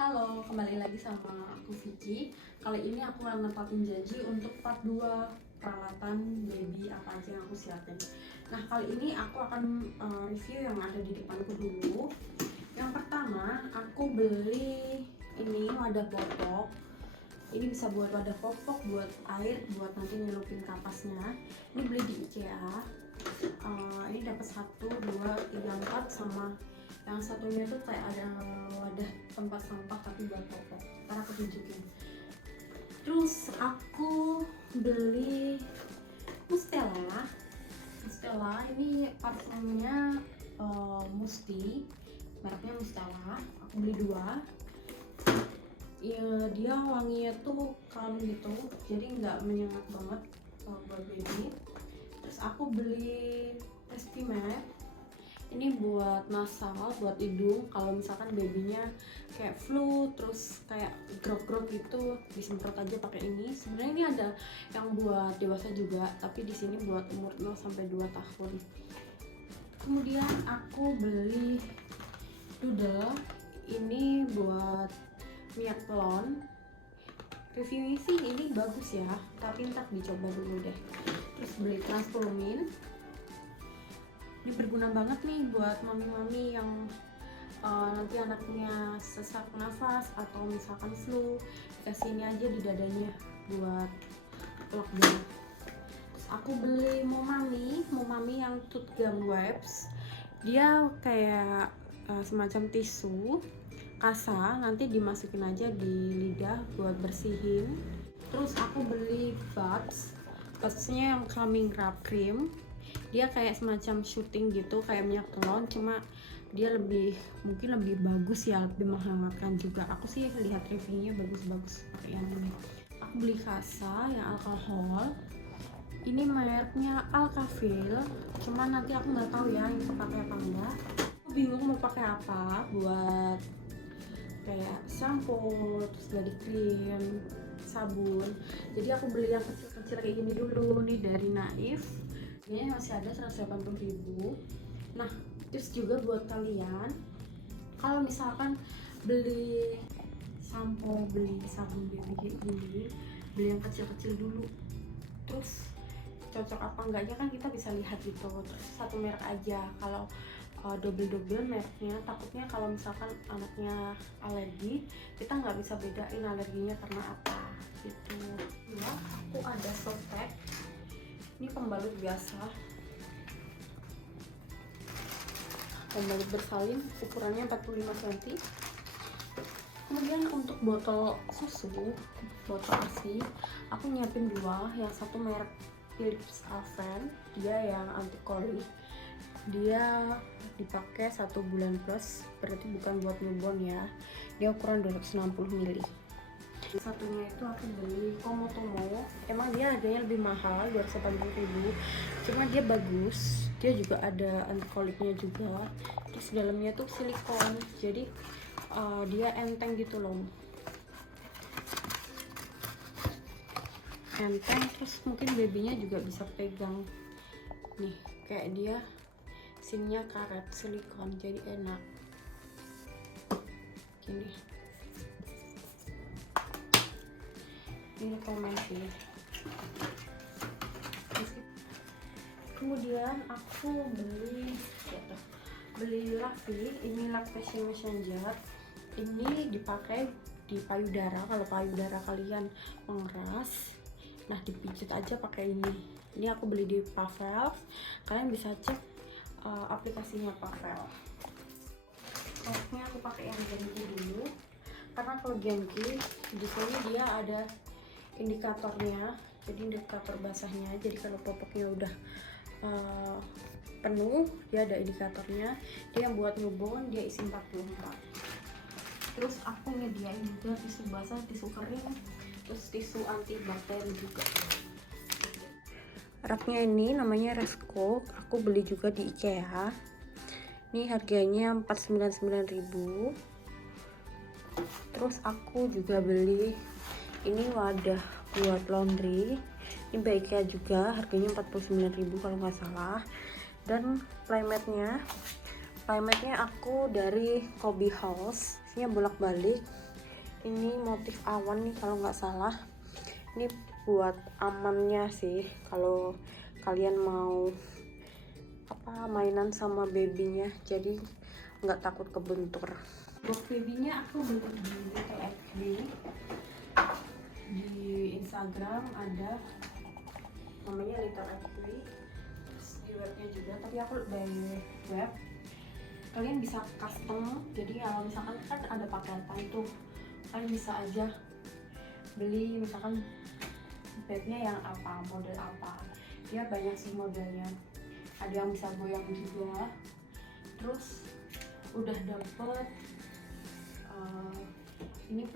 Halo, kembali lagi sama aku Vicky. Kali ini aku akan nempatin janji untuk part 2 peralatan baby apa aja yang aku siapin. Nah, kali ini aku akan review yang ada di depanku dulu. Yang pertama, aku beli ini wadah popok. Ini bisa buat wadah popok, buat air, buat nanti nyelupin kapasnya. Ini beli di IKEA. Ini dapat 1, 2, 3, 4 sama yang satunya tuh kayak ada wadah tempat sampah tapi buat popok. Ntar aku tunjukin. Terus aku beli Mustela. Ini parfumnya Musti, mereknya Mustela. Aku beli 2. Ya, dia wanginya tuh kalem gitu, jadi nggak menyengat banget buat baby. Terus aku beli Respimat. Ini buat nasal, buat hidung. Kalau misalkan babynya kayak flu, terus kayak grok-grok gitu, disemprot aja pakai ini. Sebenarnya ini ada yang buat dewasa juga, tapi di sini buat umur 0 sampai 2 tahun. Kemudian aku beli Doodle. Ini buat minyak telon. Reviewnya sih ini bagus ya, tapi ntar dicoba dulu deh. Terus beli Transformin. Ini berguna banget nih buat mami-mami yang nanti anaknya sesak nafas atau misalkan flu, dikasih ini aja di dadanya buat lockdown. Terus aku beli Momami yang Tooth Gum Wipes. Dia kayak semacam tisu kasa, nanti dimasukin aja di lidah buat bersihin. Terus aku beli Buds-nya yang Calming Wrap Cream. Dia kayak semacam shooting gitu, kayak minyak telon, cuma dia mungkin lebih bagus ya, lebih menghangatkan juga. Aku sih lihat reviewnya bagus-bagus pakai yang ini. Aku beli Kasa yang alkohol. Ini mereknya Alkafil, cuma nanti aku nggak tahu ya ini kepake apa enggak. Aku bingung mau pakai apa buat kayak shampoo, terus body cream, sabun. Jadi aku beli yang kecil-kecil kayak gini dulu nih dari Naif. Ini masih ada 180.000. Nah, terus juga buat kalian kalau misalkan beli sampo, beli sabun baby kayak gini, beli yang kecil-kecil dulu. Terus cocok apa enggaknya kan kita bisa lihat gitu. Terus satu merek aja. Kalau double mereknya, takutnya kalau misalkan anaknya alergi, kita nggak bisa bedain alerginya karena apa gitu. Ya, aku ada Softtek. Ini pembalut biasa, pembalut bersalin, ukurannya 45 cm. Kemudian untuk botol susu, botol ASI, aku nyiapin 2. Yang satu merek Philips Avent, dia yang anti coli. Dia dipakai 1 bulan plus, berarti bukan buat newborn ya. Dia ukuran 260 ml. Satunya itu aku beli Komotomo. Emang dia harganya lebih mahal, 280.000, cuma dia bagus. Dia juga ada antikoliknya juga. Terus dalamnya tuh silikon, jadi dia enteng gitu loh, enteng. Terus mungkin babynya juga bisa pegang nih, kayak dia sinnya karet silikon, jadi enak gini. Ini komen sih. Kemudian aku beli Lavi. Ini Lactation Messenger. Ini dipakai di payudara. Kalau payudara kalian mengeras, nah dipijit aja pakai ini. Ini aku beli di Pavel. Kalian bisa cek aplikasinya Pavel. Ini aku pakai yang Genki dulu, karena kalau Genki di sini dia ada indikatornya, jadi indikator basahnya. Jadi kalau popoknya udah penuh, dia ada indikatornya. Dia yang buat newborn, dia isi 44. Terus aku nyediain juga tisu basah, tisu kering, terus tisu antibakteri juga. Raknya ini namanya Resco, aku beli juga di IKEA. Ini harganya 499.000. Terus aku juga beli ini wadah buat laundry. Ini IKEA juga, harganya 49.000 kalau nggak salah. Dan playmatnya aku dari Kobe House. Isinya bolak-balik, Ini motif awan nih kalau nggak salah. Ini buat amannya sih kalau kalian mau mainan sama babynya, jadi nggak takut kebentur. Buat babynya aku beli di Little Ecri. Di Instagram ada namanya Little Ecri, di webnya juga, tapi aku dari web. Kalian bisa custom, jadi kalau misalkan kan ada paketan tuh, kalian bisa aja beli misalkan bednya yang apa, model apa. Dia banyak sih modelnya, ada yang bisa goyang juga. Terus udah dapet ini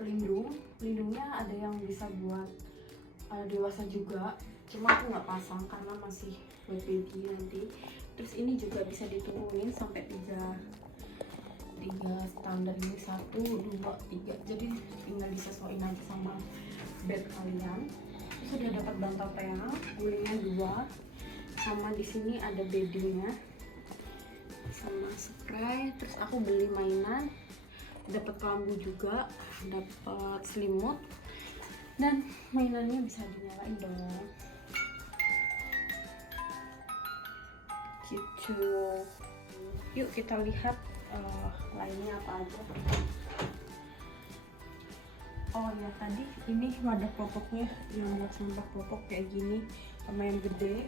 pelindungnya ada yang bisa buat dewasa juga, cuma aku nggak pasang karena masih buat baby nanti. Terus ini juga bisa diturunin sampai 3 standar, ini 1, 2, 3, jadi tinggal disesuaikan aja sama bed kalian. Terus udah dapat bantal peang, gulingnya 2, sama di sini ada beddingnya sama spray. Terus aku beli mainan, dapat kelambu juga, dapat selimut, dan mainannya bisa dinyalain dong gitu. Yuk kita lihat lainnya apa aja. Oh ya, tadi ini wadah popoknya yang buat sampah popok kayak gini, lumayan gede.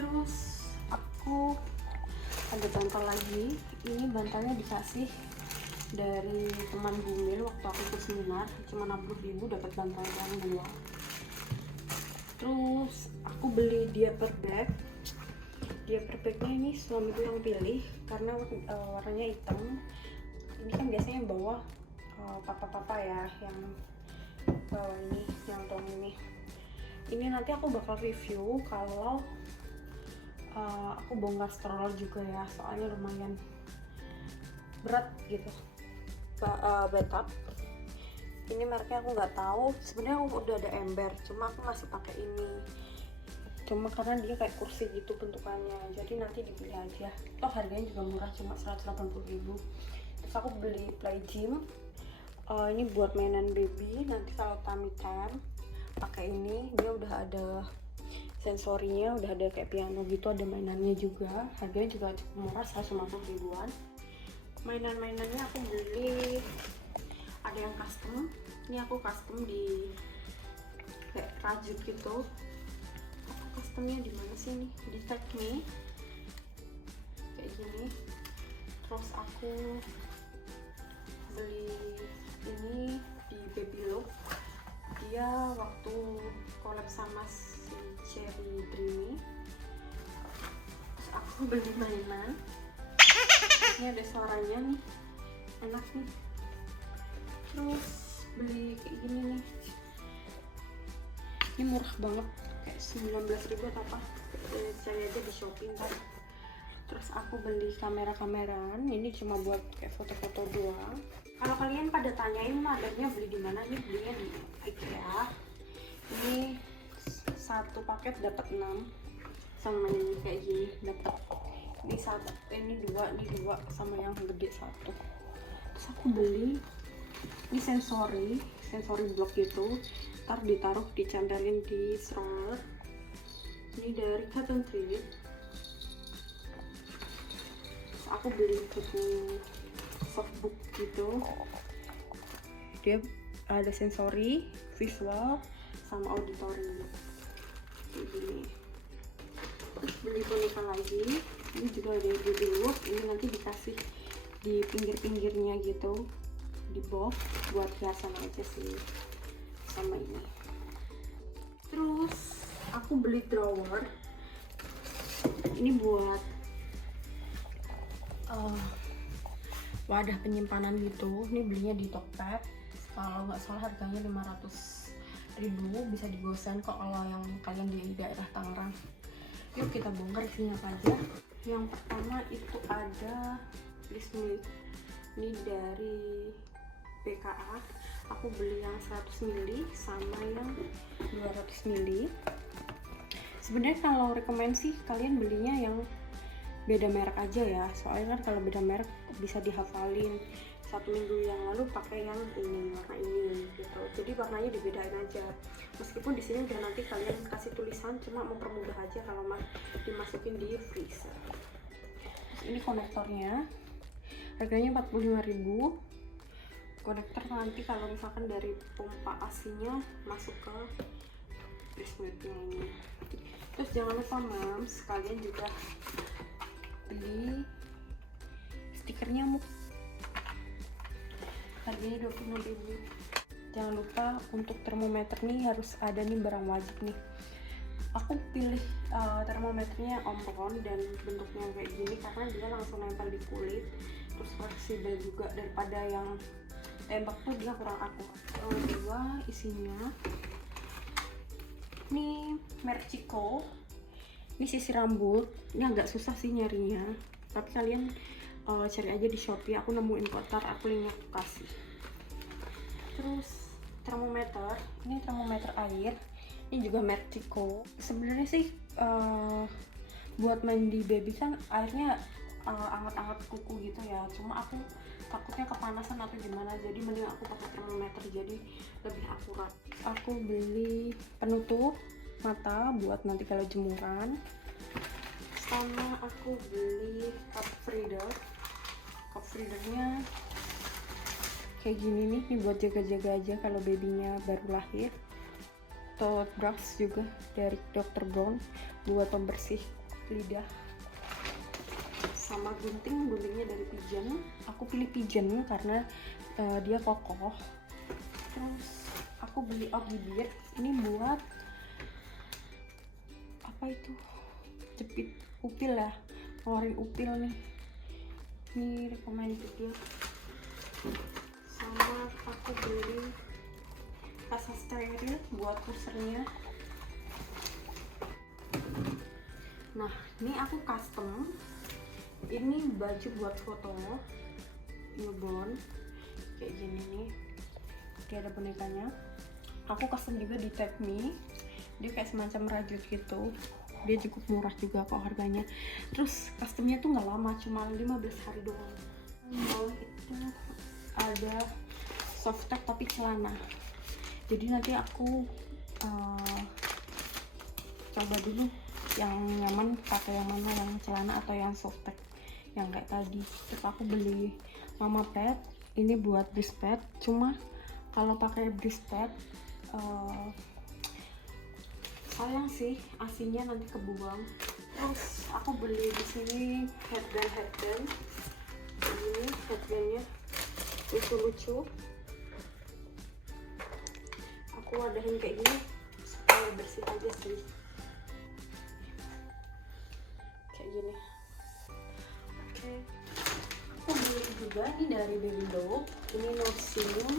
Terus aku ada bantal lagi. Ini bantalnya dikasih dari teman Bumil waktu aku ikut seminar, cuma 60.000 dapat bantal yang 2. Terus aku beli diaper bag. Diaper bagnya ini suamiku yang pilih karena warnanya hitam. Ini kan biasanya yang bawah papa-papa ya, yang bawah ini, yang tong ini. Ini nanti aku bakal review kalau aku bongkar stroller juga ya, soalnya lumayan berat gitu. Bathtub ini mereknya aku nggak tahu. Sebenarnya aku udah ada ember, cuma aku masih pakai ini. Cuma karena dia kayak kursi gitu bentukannya, jadi nanti dipilih aja. Toh harganya juga murah, cuma 180.000. Terus aku beli play gym. Ini buat mainan baby. Nanti kalau tummy time pakai ini. Dia udah ada sensorinya, udah ada kayak piano gitu, ada mainannya juga. Harganya juga cukup murah, 150.000-an. Mainan-mainannya aku beli ada yang custom. Ini aku custom di kayak rajut gitu. Customnya di mana sih nih? Di Take Me kayak gini. Terus aku beli ini di Baby Look. Dia waktu collab sama si Cherry Dreamy. Terus aku beli mainan. Ini ada suaranya nih, enak nih. Terus beli kayak gini nih. Ini murah banget, kayak 19.000 atau apa, cari aja di Shopee ntar. Terus aku beli kamera-kameraan, ini cuma buat kayak foto-foto doang. Kalau kalian pada tanyain modelnya beli di mana, nih belinya di IKEA. Ini satu paket dapat 6, sama ini kayak gini dapat ini 1, ini 2 sama yang gede 1. Terus aku beli ini sensori blok gitu, ntar ditaruh, dicantelin di stroller. Ini dari Cotton Thread. Terus aku beli buku softbook gitu, dia ada sensori, visual, sama auditory kayak gini. Terus beli boneka lagi, ini juga ada Baby Look. Ini nanti dikasih di pinggir-pinggirnya gitu, di box buat hiasan aja sih, sama ini. Terus aku beli drawer, ini buat wadah penyimpanan gitu. Ini belinya di Tokped, kalau nggak salah harganya 500.000, bisa digosen kok kalau yang kalian di daerah Tangerang. Yuk kita bongkar isinya apa aja. Yang pertama itu ada list milk, ini dari BKA. Aku beli yang 100 ml sama yang 200 ml. Sebenarnya kalau rekomend sih kalian belinya yang beda merek aja ya, soalnya kan kalau beda merek bisa dihafalin. 1 minggu yang lalu pakai yang ini, warna ini gitu. Jadi warnanya dibedain aja. Meskipun di sini udah nanti kalian kasih tulisan, cuma mempermudah aja kalau dimasukin di freezer. Terus ini konektornya, harganya 45.000. Konektor nanti kalau misalkan dari pompa AC-nya masuk ke prismatnya ini. Terus jangan lupa mams, kalian juga beli stiker nyamuk, harganya 26.000. Jangan lupa untuk termometer nih harus ada nih, barang wajib nih. Aku pilih termometernya omron dan bentuknya kayak gini karena dia langsung nempel di kulit, terus fleksibel juga, daripada yang tembak tuh dia kurang akurat. Kedua isinya ini merek Chico, ini sisir rambut. Ini agak susah sih nyarinya, tapi kalian cari aja di Shopee. Aku nemuin kotar, aku linknya aku kasih. Terus termometer, ini termometer air, ini juga merek Chico. Sebenarnya sih buat mandi baby kan airnya anget-anget kuku gitu ya, cuma aku takutnya kepanasan atau gimana, jadi mending aku pakai termometer, jadi lebih akurat. Aku beli penutup mata buat nanti kalau jemuran, sama aku beli cup readernya kayak gini nih, ini buat jaga-jaga aja kalau babynya baru lahir. Tote brush juga dari Dr. Brown buat pembersih lidah, sama guntingnya dari Pigeon. Aku pilih Pigeon karena dia kokoh. Terus aku beli out bibir, ini buat apa itu, jepit upil ya, ngeluarin upil nih, ini recommended dia. Sama aku beli kasa steril buat pusernya. Nah ini aku custom, ini baju buat foto newborn kayak gini nih, dia ada bonekanya. Aku custom juga di Tag Me, dia kayak semacam rajut gitu, dia cukup murah juga kok harganya. Terus customnya tuh nggak lama, cuma 15 hari doang. Bawah itu ada soft tag tapi celana, jadi nanti aku coba dulu yang nyaman pakai yang mana, yang celana atau yang soft tag yang kayak tadi. Terus aku beli mama pad, ini buat breast pad, cuma kalau pakai breast pad sayang sih asinya nanti kebuang. Terus aku beli di sini headband ini, headbandnya lucu-lucu, aku wadahin kayak gini supaya bersih aja sih, kayak gini. Oke. Aku beli juga ini dari Baby Doll, ini Nourishing.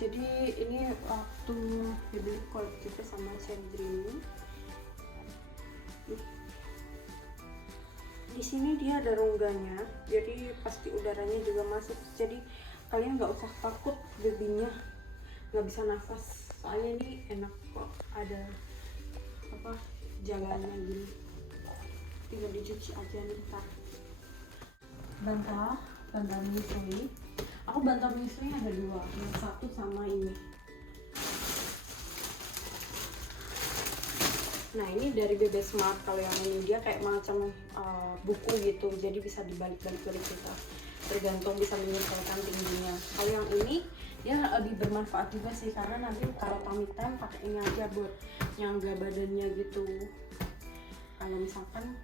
Jadi ini waktu dibeli kolektifnya sama Chandrini. Di sini dia ada rongganya, jadi pasti udaranya juga masuk. Jadi kalian nggak usah takut babynya nggak bisa nafas, soalnya ini enak kok, ada apa jalannya gini, tinggal dicuci aja nih. Ntar bantal menyusui, aku bantal menyusui ada dua, yang satu sama ini. Nah ini dari BB Smart, kalau yang ini dia kayak macam buku gitu, jadi bisa dibalik-balik kita, tergantung bisa menyesuaikan tingginya. Kalau yang ini dia lebih bermanfaat juga sih, karena nanti kalau tummy time pakai ini aja buat nyangga badannya gitu. Kalau misalkan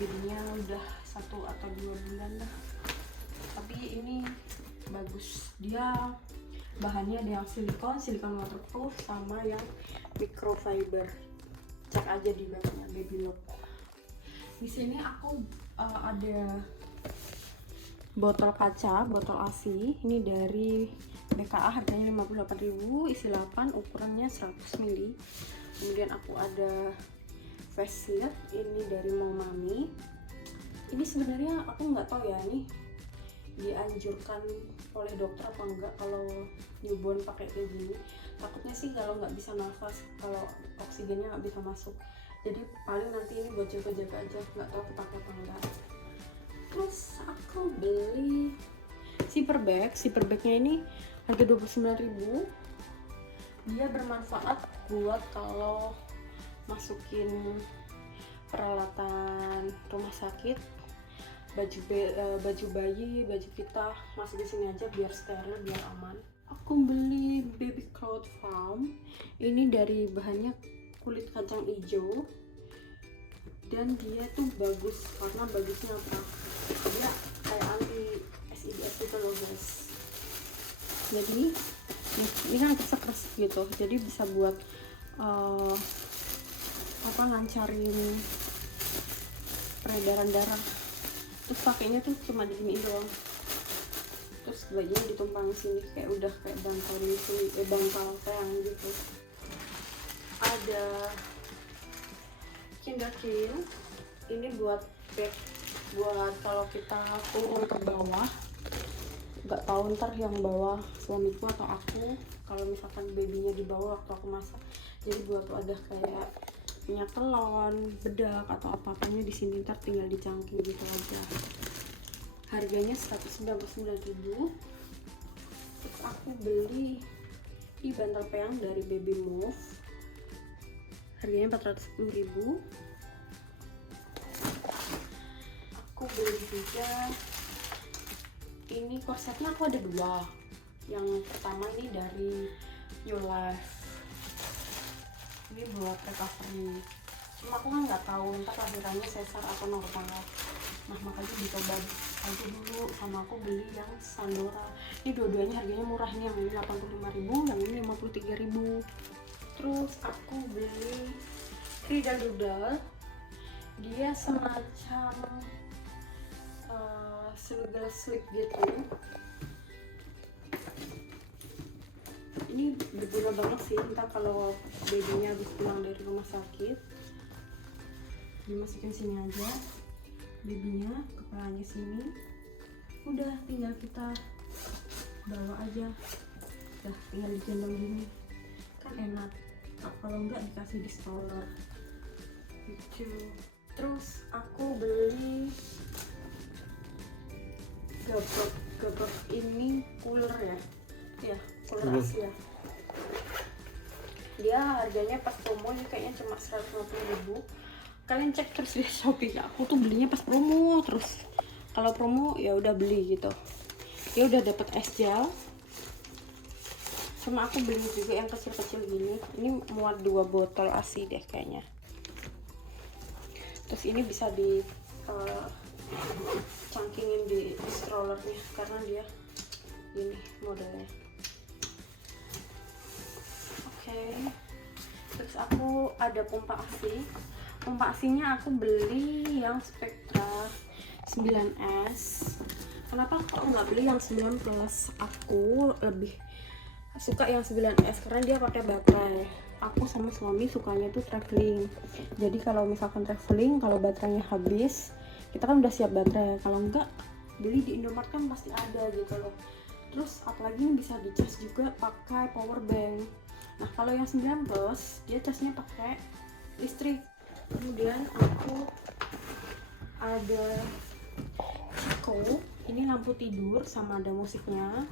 babynya udah 1 atau 2 bulan lah. Tapi ini bagus, dia bahannya ada yang silikon waterproof sama yang microfiber. Cek aja di bawahnya Baby Love. Di sini aku ada botol kaca, botol ASI. Ini dari BKA, harganya 58.000, isi 8, ukurannya 100 ml. Kemudian aku ada face shield, ini dari Momami. Ini sebenarnya aku nggak tahu ya, ini dianjurkan oleh dokter apa enggak kalau newborn pakai kayak gini. Takutnya sih kalau nggak bisa nafas, kalau oksigennya nggak bisa masuk, jadi paling nanti ini buat jaga-jaga aja, nggak tahu kepake apa enggak. Terus aku beli Zipper bagnya ini harga 29.000. Dia bermanfaat buat kalau masukin peralatan rumah sakit, baju bayi, baju kita masuk di sini aja biar steril, biar aman. Aku beli baby cloth foam. Ini dari bahannya kulit kacang hijau. Dan dia tuh bagus, karena bagusnya apa? Dia kayak anti SIDS gitu loh guys. Jadi ini kan kresek-kresek gitu, jadi bisa buat lancarin peredaran darah. Terus pakainya tuh cuma diginiin doang, terus bajunya ditumpang sini kayak udah kayak bantal di sini, bantal sayang gitu. Ada Kinderkill, ini buat bag, buat kalau kita turun ke bawah. Nggak tahu ntar yang bawa suamiku atau aku, kalau misalkan babynya dibawa waktu aku masak. Jadi buat wadah kayak minyak telon, bedak atau apa-apanya di sini, ntar tinggal dicangking gitu aja. Harganya 199.000. Terus aku beli di bantal peyang dari Baby Move, harganya 410.000. Aku beli juga ini korsetnya, aku ada dua. Yang pertama ini dari New Life, ini buat recovery. Cuma aku kan nggak tahu ntar lahirannya sesar atau normal, nah makanya dicoba aja dulu. Sama aku beli yang Sandora, ini dua-duanya harganya murah, ini yang ini 85.000, yang ini 53.000. Terus aku beli Cradle Doodle, dia semacam snuggle sleep gitu. Ini berguna banget sih, entah kalau babynya habis pulang dari rumah sakit, dimasukin sini aja babynya, kepalanya sini, udah tinggal kita bawa aja, udah tinggal digendong gini kan enak. Kalau enggak dikasih di stroller gitu. Terus aku beli gebrek ini cooler ya cooler Asia. Dia harganya pas promo ini kayaknya cuma 150.000. Kalian cek terus di Shopee. Aku tuh belinya pas promo terus, kalau promo ya udah beli gitu. Ya udah dapet es gel, cuma aku beli juga yang kecil-kecil gini. Ini muat 2 botol ASI deh kayaknya. Terus ini bisa di cangkingin di strollernya karena dia ini modelnya. Terus aku ada pompa ASI. Pompa ASInya aku beli yang Spectra 9S. Kenapa aku nggak beli yang 9 Plus? Aku lebih suka yang 9S karena dia pakai baterai. Aku sama suami sukanya tuh traveling. Jadi kalau misalkan traveling, kalau baterainya habis, kita kan udah siap baterai. Kalau enggak, beli di Indomaret kan pasti ada gitu loh. Terus apalagi ini bisa dicas juga pakai power bank. Nah kalau yang 9 Plus dia casnya pakai listrik. Kemudian aku ada Chico, ini lampu tidur sama ada musiknya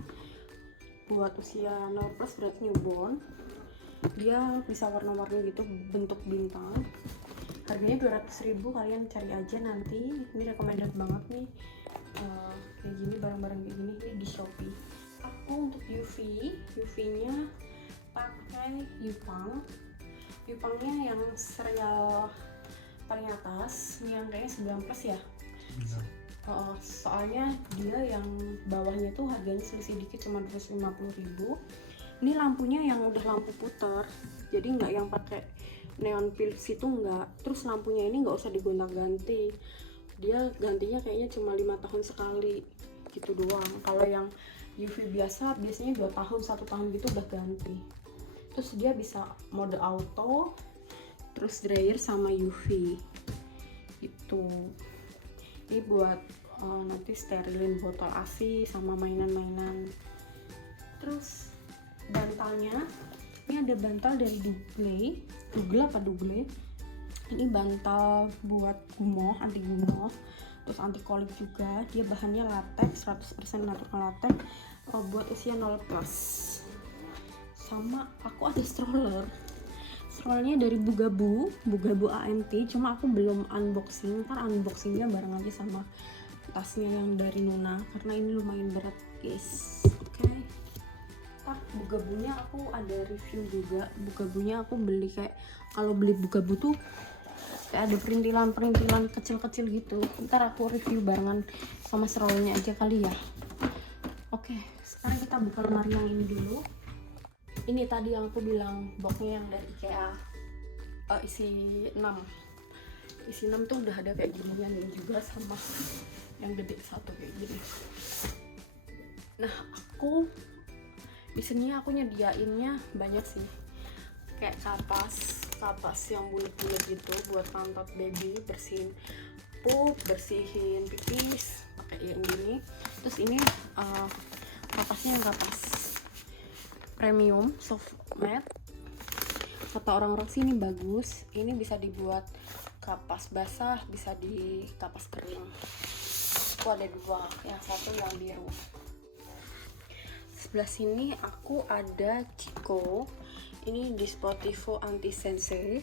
buat usia 0 plus berarti newborn. Dia bisa warna-warni gitu, bentuk bintang. Harganya 200.000, kalian cari aja nanti. Ini recommended banget nih, kayak gini, barang-barang kayak gini ini di Shopee. Aku untuk UV-nya pakai Yupangnya yang serial paling atas, ini yang kayaknya 9 plus ya. Soalnya dia yang bawahnya tuh harganya selisih dikit, cuma 250.000. Ini lampunya yang udah lampu putar, jadi nggak yang pakai neon Philips itu enggak. Terus lampunya ini nggak usah digonta-ganti, dia gantinya kayaknya cuma 5 tahun sekali gitu doang. Kalau yang UV biasanya 2 tahun 1 tahun gitu udah ganti. Terus dia bisa mode auto, terus dryer sama UV itu. Ini buat nanti sterilin botol ASI sama mainan-mainan. Terus bantalnya, ini ada bantal dari Dougle. Ini bantal buat gumoh, anti gumoh. terus anti kolik juga. Dia bahannya latex, 100% natural latex, buat usia 0+. Sama aku ada strollernya dari Bugaboo AMT, cuma aku belum unboxing. Ntar unboxingnya bareng aja sama tasnya yang dari Nuna, karena ini lumayan berat guys. Oke. Bugaboo-nya aku ada review juga. Bugaboo-nya aku beli kayak, kalau beli Bugaboo tuh kayak ada perintilan kecil-kecil gitu. Ntar aku review barengan sama serolnya aja kali ya. Oke, sekarang kita buka lemari yang ini dulu. Ini tadi yang aku bilang boxnya yang dari IKEA, isi 6 tuh udah ada kayak ginian juga, sama yang gede satu kayak gini. Nah, aku di sini aku nyediainnya banyak sih, kayak kapas yang bulat-bulat gitu buat pantat baby, bersihin pup, bersihin pipis pakai yang gini. Terus ini kapasnya yang kapas premium soft matte, kata orang-orang sih ini bagus. Ini bisa dibuat kapas basah, bisa di kapas kering. Aku ada dua, yang satu yang biru. Sebelah sini aku ada Chico, ini Dispositivo anti sensor,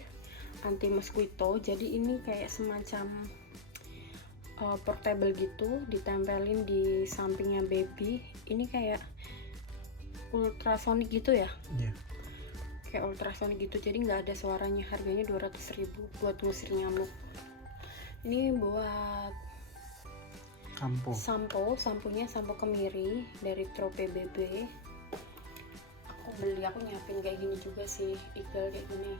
anti mosquito. Jadi ini kayak semacam portable gitu, ditempelin di sampingnya baby. Ini kayak ultrasonic gitu ya? Iya. Kayak ultrasonic gitu, jadi nggak ada suaranya. Harganya 200.000 buat ngusir nyamuk. Ini buat samponya sampo kemiri dari Trope BB. Aku nyiapin kayak gini juga sih, eagle kayak gini.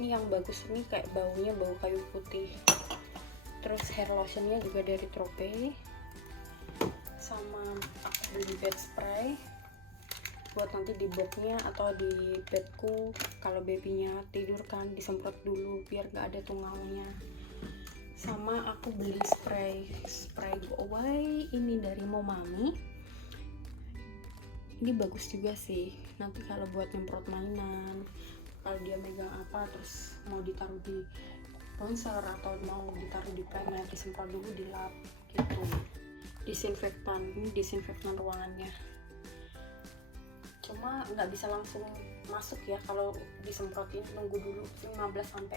Ini yang bagus, ini kayak baunya bau kayu putih. Terus hair lotionnya juga dari Trope. Sama aku beli bed spray buat nanti di boxnya atau di bedku kalau babynya tidur kan, disemprot dulu biar gak ada tungaunya. Sama aku beli spray go away ini dari Momami. Ini bagus juga sih, nanti kalau buat nyemprot mainan, kalau dia megang apa terus mau ditaruh di ponsel atau mau ditaruh di planet, disemprot dulu di lap gitu. Disinfektan, ini disinfektan ruangannya, cuma nggak bisa langsung masuk ya kalau disemprotin, nunggu dulu 15-20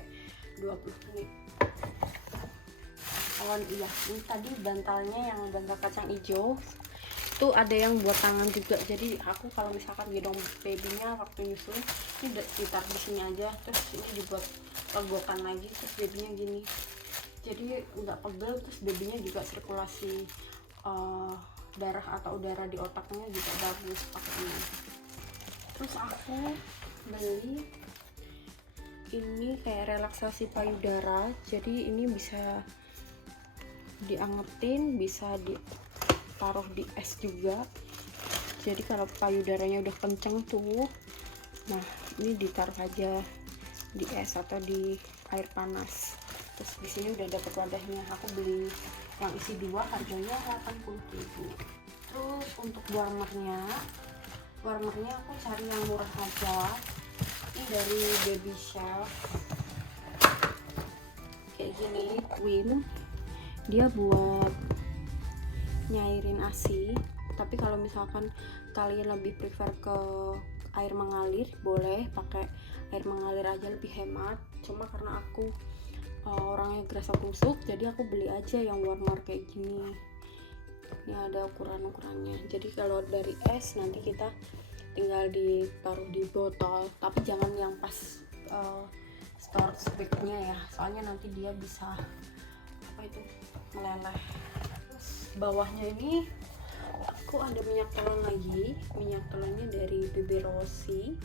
menit. Oh iya, ini tadi bantalnya yang bantal kacang hijau itu ada yang buat tangan juga. Jadi aku kalau misalkan gendong babynya waktu nyusul, ini ditaruh di sini aja, terus ini dibuat legokan lagi, terus babynya gini, jadi nggak pegel. Terus babynya juga sirkulasi darah atau udara di otaknya juga bagus pakai ini. Terus aku beli ini kayak relaksasi payudara, jadi ini bisa diangetin, bisa ditaruh di es juga. Jadi kalau payudaranya udah kenceng tuh, nah ini ditaruh aja di es atau di air panas. Terus di sini udah dapet wadahnya. Aku beli yang isi 2, harganya 80.000. Terus untuk warmernya aku cari yang murah aja. Ini dari Baby Shelf kayak gini, Queen. Dia buat nyairin ASI, tapi kalau misalkan kalian lebih prefer ke air mengalir, boleh pakai air mengalir aja, lebih hemat. Cuma karena aku orangnya gerasa kusuk, jadi aku beli aja yang warmer kayak gini. Ini ada ukurannya. Jadi kalau dari es nanti kita tinggal ditaruh di botol, tapi jangan yang pas store speednya ya, soalnya nanti dia bisa meleleh. Terus bawahnya ini aku ada minyak telon lagi. Minyak telonnya dari BB Rossi.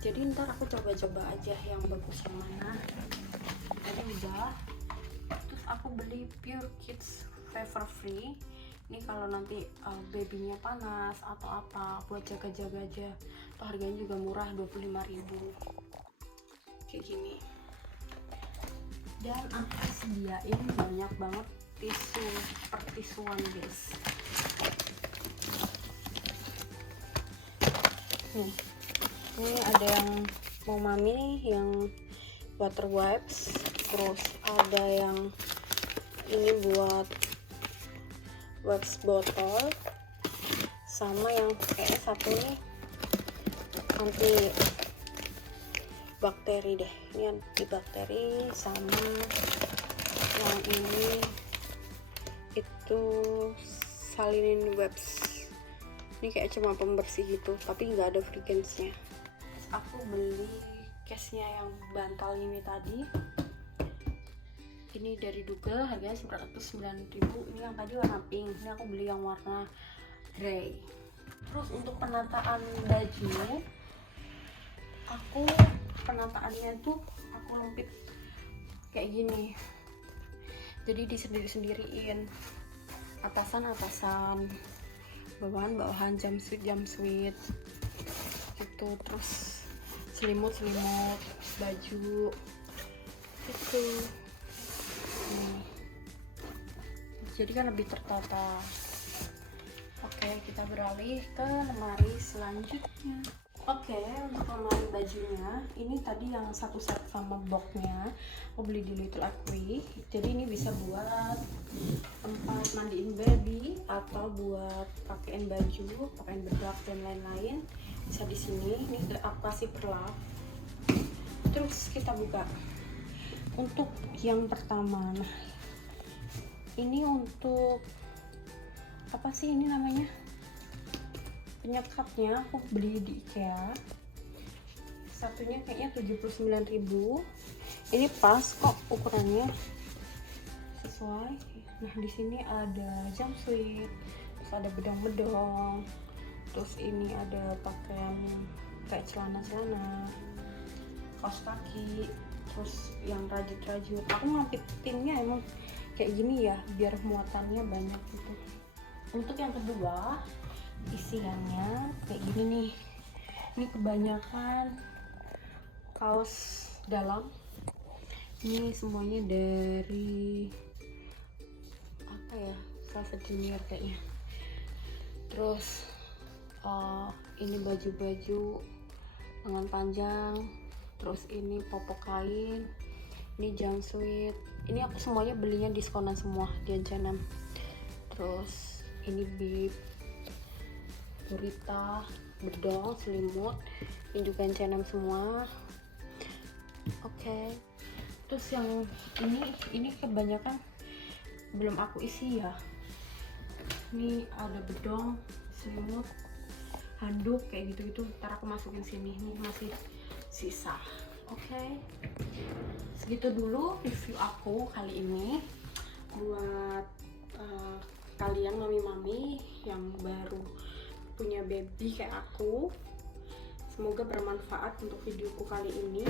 Jadi ntar aku coba-coba aja yang bagus yang mana. Tadi udah. Terus aku beli Pure Kids Fever Free. Ini kalau nanti babynya panas atau apa, buat jaga-jaga aja. Tuh harganya juga murah, 25.000. Kayak gini. Dan aku sediain banyak banget tisu, pertisuan guys. Nih, ini ada yang Momami yang water wipes, terus ada yang ini buat wax botol, sama yang kayaknya satu nih anti bakteri deh, ini anti bakteri, sama yang ini itu salinin webs. Ini kayak cuma pembersih gitu tapi nggak ada fragrance-nya. Aku beli case-nya yang bantal ini tadi, ini dari Google, harganya 109.000. Ini yang tadi warna pink, ini aku beli yang warna grey. Terus untuk penataan baju, aku penataannya tuh aku lempit kayak gini, jadi disendiri-sendiriin, atasan bawahan jumpsuit gitu, terus selimut baju gitu. Jadi kan lebih tertata. Oke, kita beralih ke lemari selanjutnya. Oke, untuk lemari bajunya, ini tadi yang satu set sama boxnya aku beli di Little Aqui. Jadi ini bisa buat tempat mandiin baby atau buat pakaiin baju, pakaiin bedak dan lain-lain. Bisa di sini. Ini aku kasih perlap. Terus kita buka. Untuk yang pertama, nah ini untuk apa sih ini namanya, penyekatnya aku beli di IKEA, satunya kayaknya 79.000. Ini pas kok ukurannya, sesuai. Nah di sini ada jumpsuit, terus ada bedong-bedong, terus ini ada pakaian kayak celana, kaos kaki, terus yang rajut-rajut. Aku ngampitinnya emang kayak gini ya, biar muatannya banyak gitu. Untuk yang kedua, isiannya kayak gini nih. Ini kebanyakan kaos dalam. Ini semuanya dari apa ya, Salsa Junior kayaknya. Terus ini baju-baju lengan panjang, terus ini popok kain, ini jumpsuit. Ini aku semuanya belinya diskonan semua di H&M. Terus ini bib, gurita, bedong, selimut, ini juga H&M semua. Oke. Terus yang ini kebanyakan belum aku isi ya. Ini ada bedong, selimut, handuk kayak gitu-gitu, ntar aku masukin sini. Ini masih sisa. Oke. Segitu dulu review aku kali ini buat kalian mami-mami yang baru punya baby kayak aku. Semoga bermanfaat untuk videoku kali ini,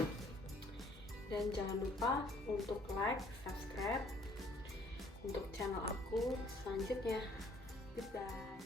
dan jangan lupa untuk like, subscribe untuk channel aku selanjutnya. Goodbye.